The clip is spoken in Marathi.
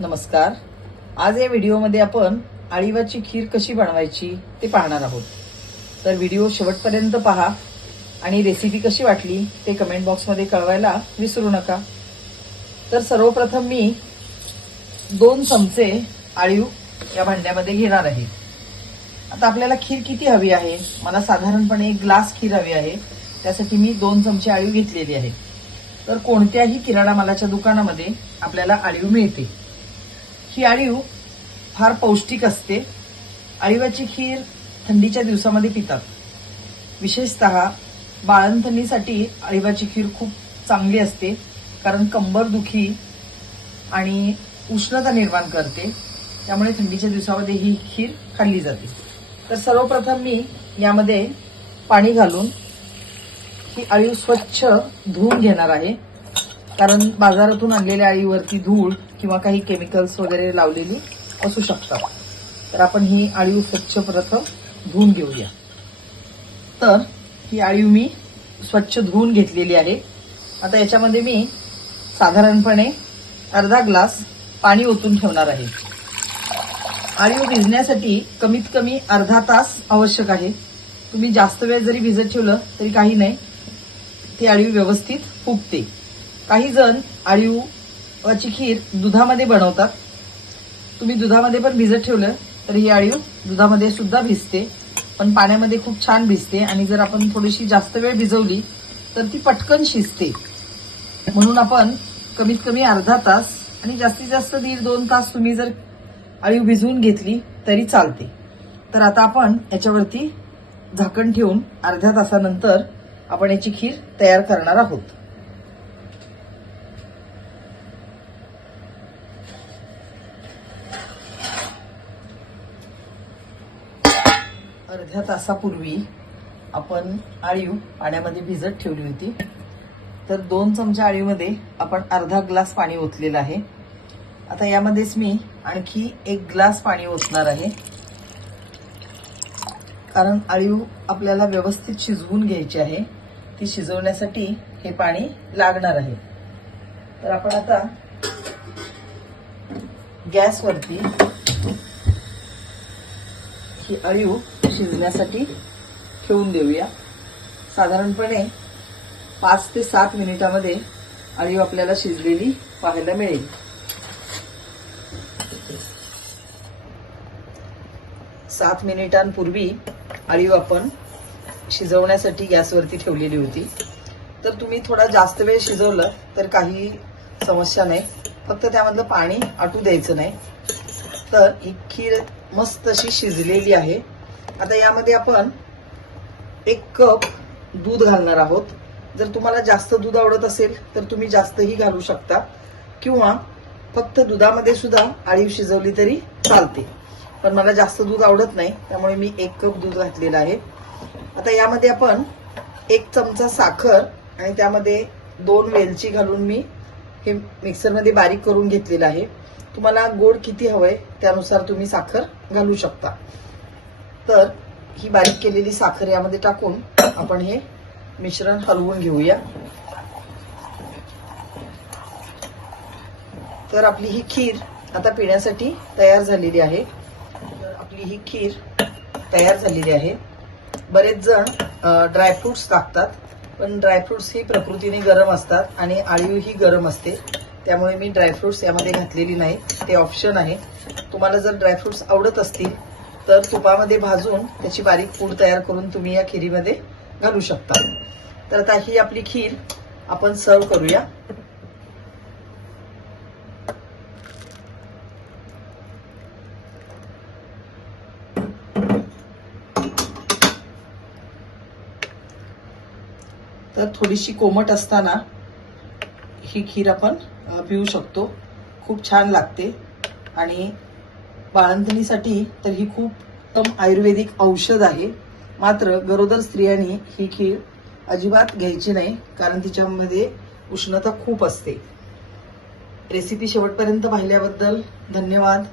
नमस्कार. आज या व्हिडिओमध्ये आपण आळीवाची खीर कशी बनवायची ते पाहणार आहोत. तर व्हिडिओ शेवटपर्यंत पहा आणि रेसिपी कशी वाटली ते कमेंट बॉक्समध्ये कळवायला विसरू नका. तर सर्वप्रथम मी दोन चमचे आळीव या भांड्यामध्ये घेणार आहे. आता आपल्याला खीर किती हवी आहे? मला साधारणपणे एक ग्लास खीर हवी आहे. त्यासाठी मी दोन चमचे आळीव घेतलेली आहे. तर कोणत्याही किराणा मालाच्या दुकानामध्ये आपल्याला आळीव मिळते. ही आळीव फार पौष्टिक असते. आळीवाची खीर थंडीच्या दिवसामध्ये पितात. विशेषतः बाळंथणीसाठी आळीवाची खीर खूप चांगली असते कारण कंबरदुखी आणि उष्णता निर्माण करते. त्यामुळे थंडीच्या दिवसामध्ये ही खीर खाल्ली जाते. तर सर्वप्रथम मी यामध्ये पाणी घालून ही अळीव स्वच्छ धुवून घेणार आहे. कारण बाजारातून आणलेल्या अळीवरती धूळ किंवा काही केमिकल्स वगैरे लावलेली असू शकतात. तर आपण ही अळीव स्वच्छ प्रथम धुवून घेऊया. तर ही अळीव मी स्वच्छ धुवून घेतलेली आहे. आता याच्यामध्ये मी साधारणपणे अर्धा ग्लास पाणी ओतून ठेवणार आहे. आळीव भिजण्यासाठी कमीत कमी अर्धा तास आवश्यक आहे. तुम्ही जास्त वेळ जरी भिजत ठेवलं तरी काही नाही. ती अळीव व्यवस्थित फुगते. काही जण आळीवाची खीर दुधामध्ये बनवतात. तुम्ही दुधामध्ये पण भिजत ठेवलं तर ही आळीव दुधामध्ये सुद्धा भिजते. पण पाण्यामध्ये खूप छान भिजते आणि जर आपण थोडीशी जास्त वेळ भिजवली तर ती पटकन शिजते. म्हणून आपण कमीत कमी अर्धा तास आणि जास्तीत जास्त दीड दोन तास तुम्ही जर आळीव भिजवून घेतली तरी चालते. तर आता आपण याच्यावरती झाकण ठेवून अर्ध्या तासानंतर आपण याची खीर तयार करणार आहोत. अर्ध्या तासापूर्वी आपण आळीव पाण्यामध्ये भिजत ठेवली होती. तर दोन चमच्या आळीमध्ये आपण अर्धा ग्लास पाणी ओतलेलं आहे. आता यामध्येच मी आणखी एक ग्लास पाणी ओतणार आहे. कारण आळीव आपल्याला व्यवस्थित शिजवून घ्यायची आहे. ती शिजवण्यासाठी हे पाणी लागणार आहे. तर आपण आता गॅसवरती ही अळीव शिजण्यासाठी ठेवून देऊया. साधारणपणे पाच ते सात मिनिटामध्ये अळीव आपल्याला शिजलेली पाहायला मिळेल. सात मिनिटांपूर्वी अळीव आपण शिजवण्यासाठी गॅसवरती ठेवलेली होती. तर तुम्ही थोडा जास्त वेळ शिजवलं तर काही समस्या नाही. फक्त त्यामधलं पाणी आटू द्यायचं नाही. तर ही खीर मस्त अशी शिजलेली आहे. आता यामध्ये आपण एक कप दूध घालणार आहोत. जर तुम्हाला जास्त दूध आवडत असेल तर तुम्ही जास्तही घालू शकता. किंवा फक्त दुधामध्ये सुद्धा आळीव शिजवली तरी चालते. पण मला जास्त दूध आवडत नाही त्यामुळे मी एक कप दूध घातलेलं आहे. आता यामध्ये आपण एक चमचा साखर आणि त्यामध्ये दोन वेलची घालून मी हे मिक्सरमध्ये बारीक करून घेतलेलं आहे. तुम्हाला गोड किती हवंय त्यानुसार तुम्ही साखर घालू शकता. तर ही बारीक केलेली साखर यामध्ये टाकून आपण हे मिश्रण हलवून घेऊया. तर आपली ही खीर आता पिण्यासाठी तयार झालेली आहे. आपली ही खीर तयार झालेली आहे. बरेच जण ड्रायफ्रुट्स टाकतात पण ड्रायफ्रुट्स ही प्रकृतीने गरम असतात आणि आळीव ही गरम असते. त्यामुळे मी ड्रायफ्रुट्स यामध्ये घातलेली नाही. ते ऑप्शन आहे. तुम्हाला जर ड्रायफ्रुट्स आवडत असतील तर तुपामध्ये भाजून त्याची बारीक पूड तयार करून तुम्ही या खिरीमध्ये घालू शकता. तर आता ही आपली खीर आपण सर्व करूया. तर थोडीशी कोमट असताना ही खीर आपण पिऊ शकतो. खूप छान लागते आणि बाळंतणीसाठी तर ही खूप उत्तम आयुर्वेदिक औषध आहे. मात्र गरोदर स्त्रियांनी ही खीर अजिबात घ्यायची नाही कारण तिच्यामध्ये उष्णता खूप असते. रेसिपी शेवटपर्यंत पाहिल्याबद्दल धन्यवाद.